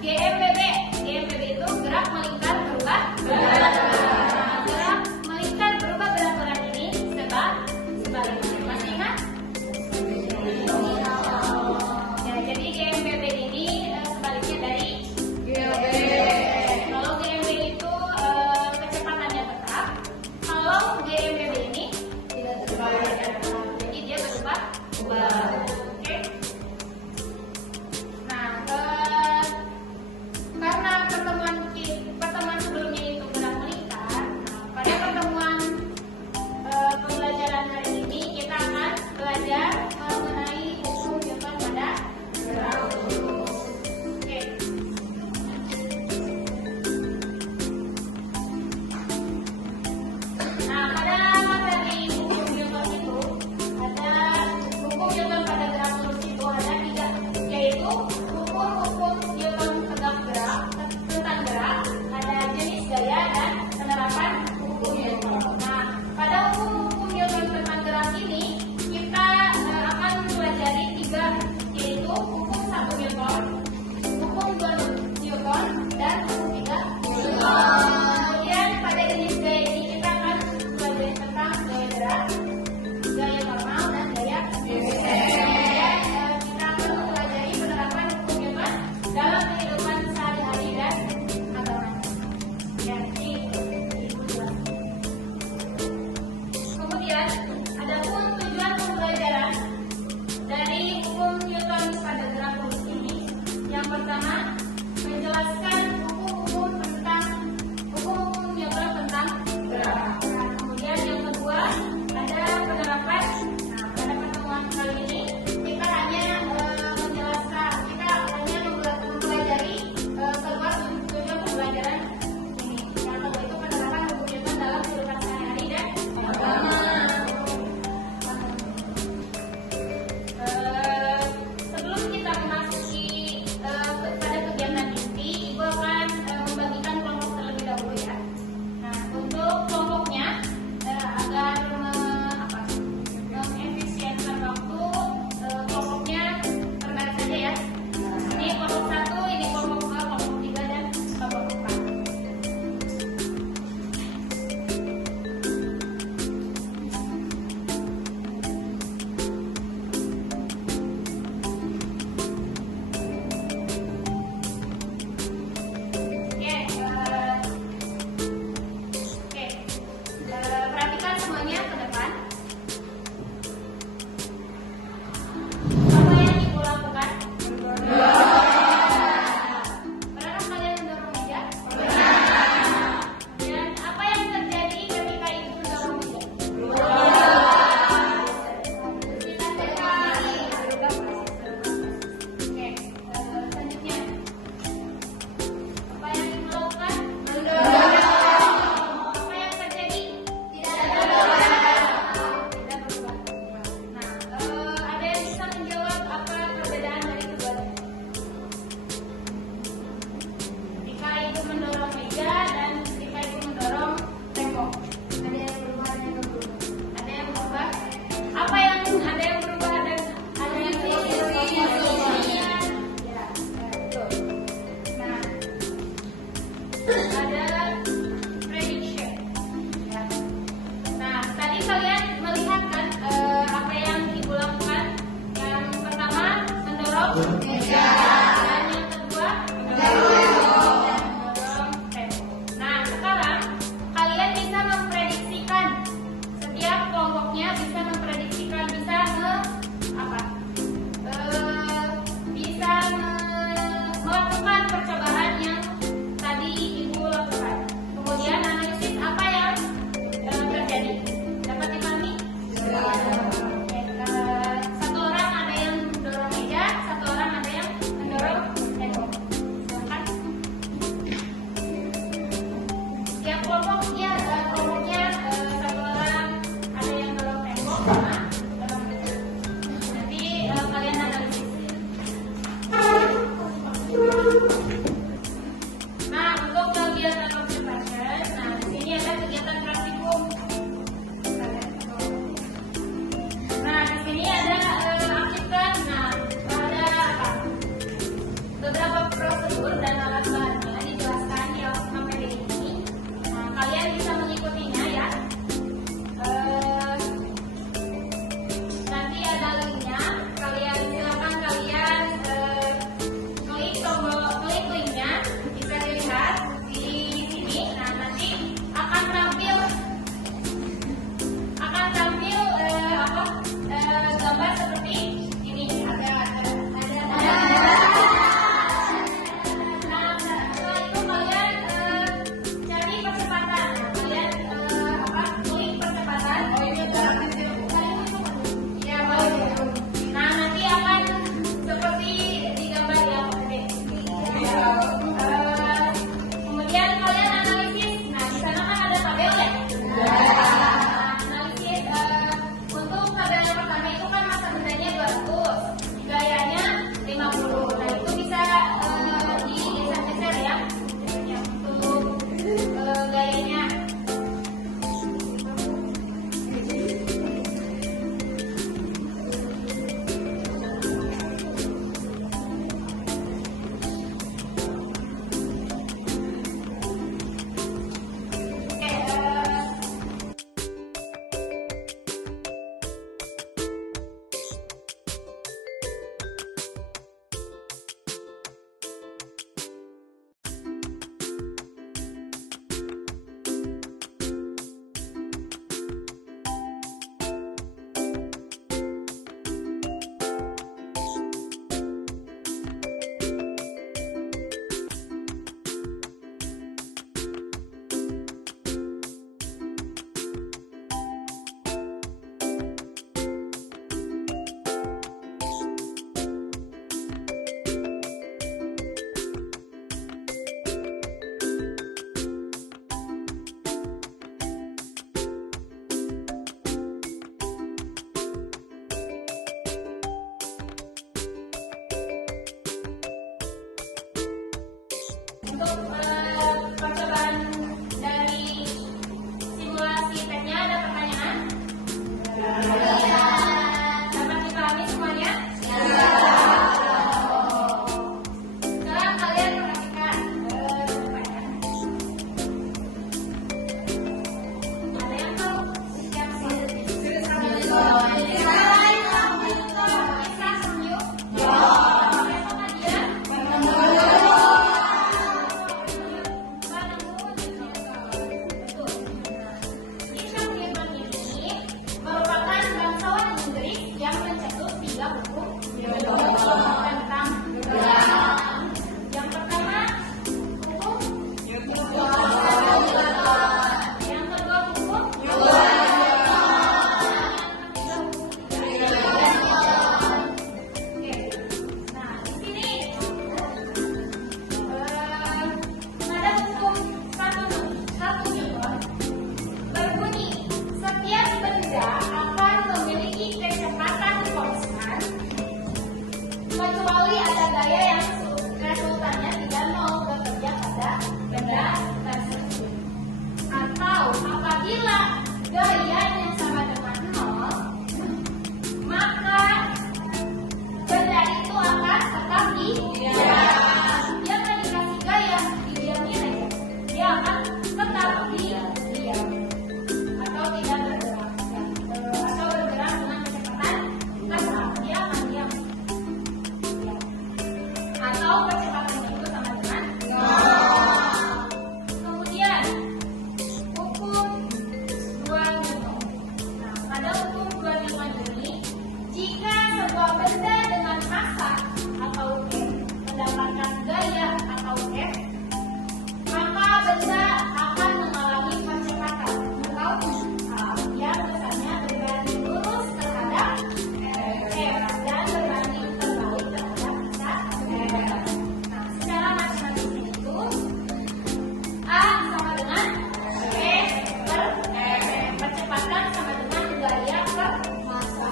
GMBB. GMBB itu gerak melingkar berubah berat. Gerak melingkar berubah berat ini sebaliknya. Masih ingat? Ya, jadi GMBB ini sebaliknya dari GMB. Kalau GMB itu kecepatannya tetap, kalau GMBB ini tidak tetap. Jadi dia berubah. Oke. Nah, karena pertemuan sebelumnya itu gerak melingkar, pada pertemuan pembelajaran hari ini kita akan belajar mengenai hukum Newton pada gerak. Oke. Nah, pada materi hukum Newton itu ada hukum Newton pada gerak lurus itu ada 3, yaitu hukum Newton tentang gerak, ada jenis gaya dan penerapan hukum Newton. Nah, pada hukum Newton tentang gerak ini kita akan mempelajari 3, yaitu hukum 1 Newton, hukum 2 Newton, dan hukum 3 Newton. Kemudian pada jenis gaya ini kita akan mempelajari tentang gaya gerak, gaya normal, dan gaya geser. Kemudian kita akan mempelajari penerapan hukum Newton dalam kehidupan sehari-hari dan agama. Ya, ini Ibu jelas. Kemudian adapun tujuan pembelajaran dari hukum Newton pada gerak lurus ini, yang pertama menjelaskan hukum-hukum Newton tentang gerak. Nah, kemudian yang kedua ada penerapan. Nah, pada pertemuan kali ini kita hanya mempelajari keluar tujuan pembelajaran ini. Yang kedua itu penerapan hukum Newton dalam kehidupan sehari-hari dan agama. Sebelum kita memasuki pada kegiatan inti, Ibu Untuk percobaan dari simulasi tesnya ada pertanyaan? Ya. Dapat dipahami semuanya? Ya. Sekarang kalian perhatikan. Ada yang tahu? Yang kecuali ada gaya yang resultannya tidak mau bekerja pada benda tersebut. Atau apabila gayanya sama dengan 0, maka benda itu akan tetap diam. Dia akan dikasih gaya didiamnya aja. Dia akan tetap diam atau tidak bergerak atau bergerak dengan kecepatan tetap. Dia akan diam. Atau kecepatannya itu sama dengan 0. Kemudian hukum 2 Newton. Nah, pada hukum 2 Newton ini, jika sebuah benda dengan massa atau F mendapatkan gaya atau F, maka benda akan mengalami percepatan atau yang besarnya berbanding lurus terhadap F dan berbanding terbalik terhadap massa F. Nah, secara matematis itu A sama dengan F per F. Percepatan sama dengan gaya per massa.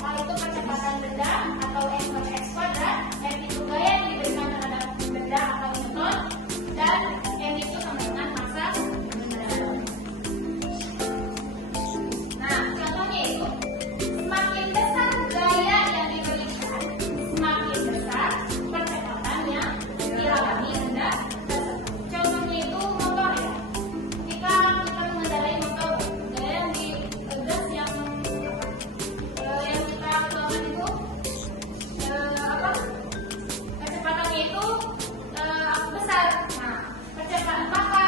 A itu percepatan benda atau M per X kuadrat, F itu gaya yang diberikan terhadap benda atau newton, dan M itu sama dengan massa benda. Nah, contohnya itu semakin besar gaya yang diberikan, semakin besar percepatan yang dialami benda tersebut. Contohnya itu motor ya. Ketika kita mengendarai motor, gaya yang di gas yang kita keluarkan itu kecepatannya itu besar. Nah, kecepatan maka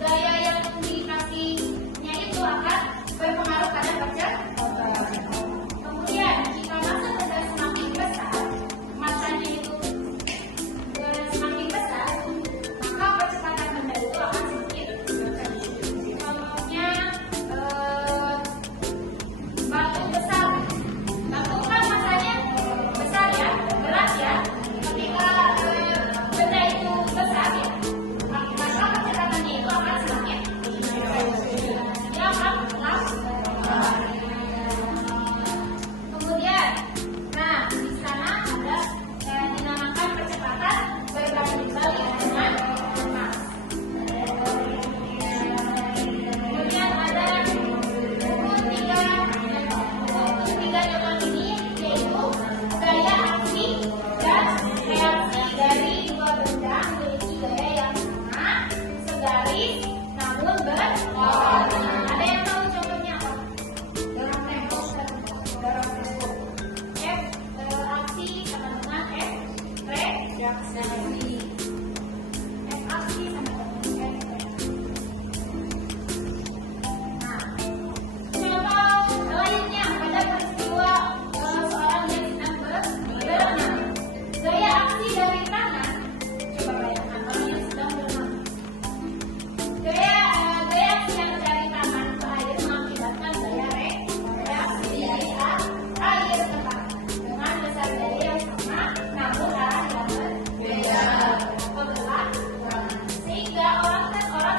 gaya yang dikasihnya itu akan berpengaruh pada percepatan. Kemudian jika massa benda semakin besar, massanya itu semakin besar, maka percepatan benda itu akan semakin besar. Contohnya batu besar. Batu kan massanya besar ya, berat ya. Ketika benda itu besar ya, maka kecepatannya itu akan semakin dia akan kemudian, nah di sana ada dinamakan percepatan berbanding balik dengan mas. Kemudian ada hukum 3 Newton ini, yaitu gaya aksi dan reaksi dari dua benda memiliki gaya yang sama, segaris namun berlawanan. Ada yang tahu contohnya apa? Dorong tempo. F aksi sama dengan F reaksi. F aksi sama dengan F reaksi. Nah, contoh lainnya pada peristiwa seorang yang sedang berenang. Gaya aksi dari tangan, coba bayangkan orang yang sedang berenang. Gaya aksi yang dari tangan ke air mengakibatkan gaya reaksi dari air ke tangan dengan besar gaya yang sama, namun arah yang berbeda atau berlawanan, sehingga orang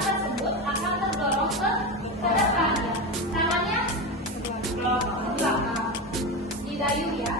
tersebut akan terdorong ke depan. Tangannya ke belakang, didayung ya.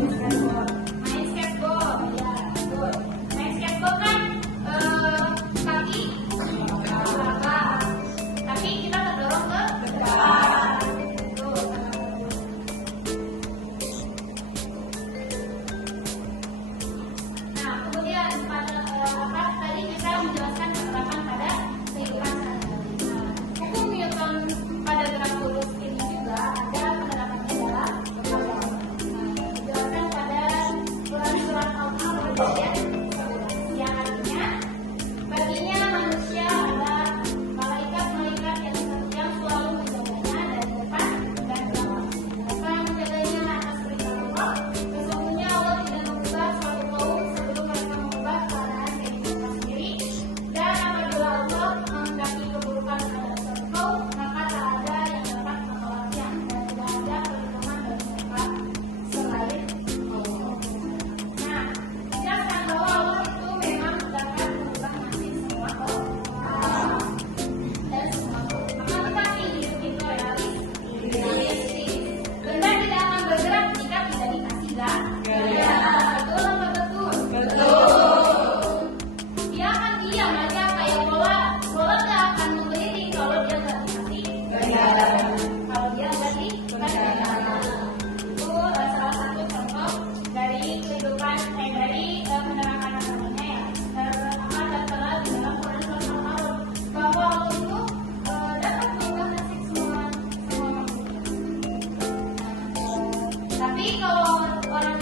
Main skateboard, ya, betul. Main skateboard kan kaki ke belakang, tapi kita terdorong ke depan. Betul. Nah, kemudian pada tadi kita menjelaskan penerapan pada kehidupan sehari-hari. Nah, hukum Newton pada gerak lurus ini juga ada penerapannya dalam agama. Nah, dijelaskan pada surat Al-Qur'an bagian 11, yang artinya baginya manusia adalah malaikat-malaikat yang selalu menjaganya dari depan dan belakang. Mereka menjaganya atas perintah Allah. Sesungguhnya Allah tidak mengubah suatu kaum sebelum mereka mengubah keadaan kehidupan sendiri. Dan apabila Allah menghendaki keburukan pada suatu kaum, maka tak ada yang dapat menolaknya dan tidak ada perlindungan bagi mereka selain Allah. Nah, jelaskan bahwa Allah itu memang dapat mengubah nasib semua orang dan semua makhluk. Akan tetapi hidup itu realistis. Benda tidak akan bergerak jika tidak dikasih gaya. Betul apa betul? Betul. Dia akan diam aja kayak bola. Bola nggak akan menggelinding kalau dia nggak dikasih gaya. Kalau dia nggak dikasih gaya. Itu salah satu contoh dari kehidupan dari penerapan agamanya ya. Akan tertera di dalam Quran surat Al-A'raf bahwa Allah itu dapat mengubah nasib semua makhluk. Tapi kalau orang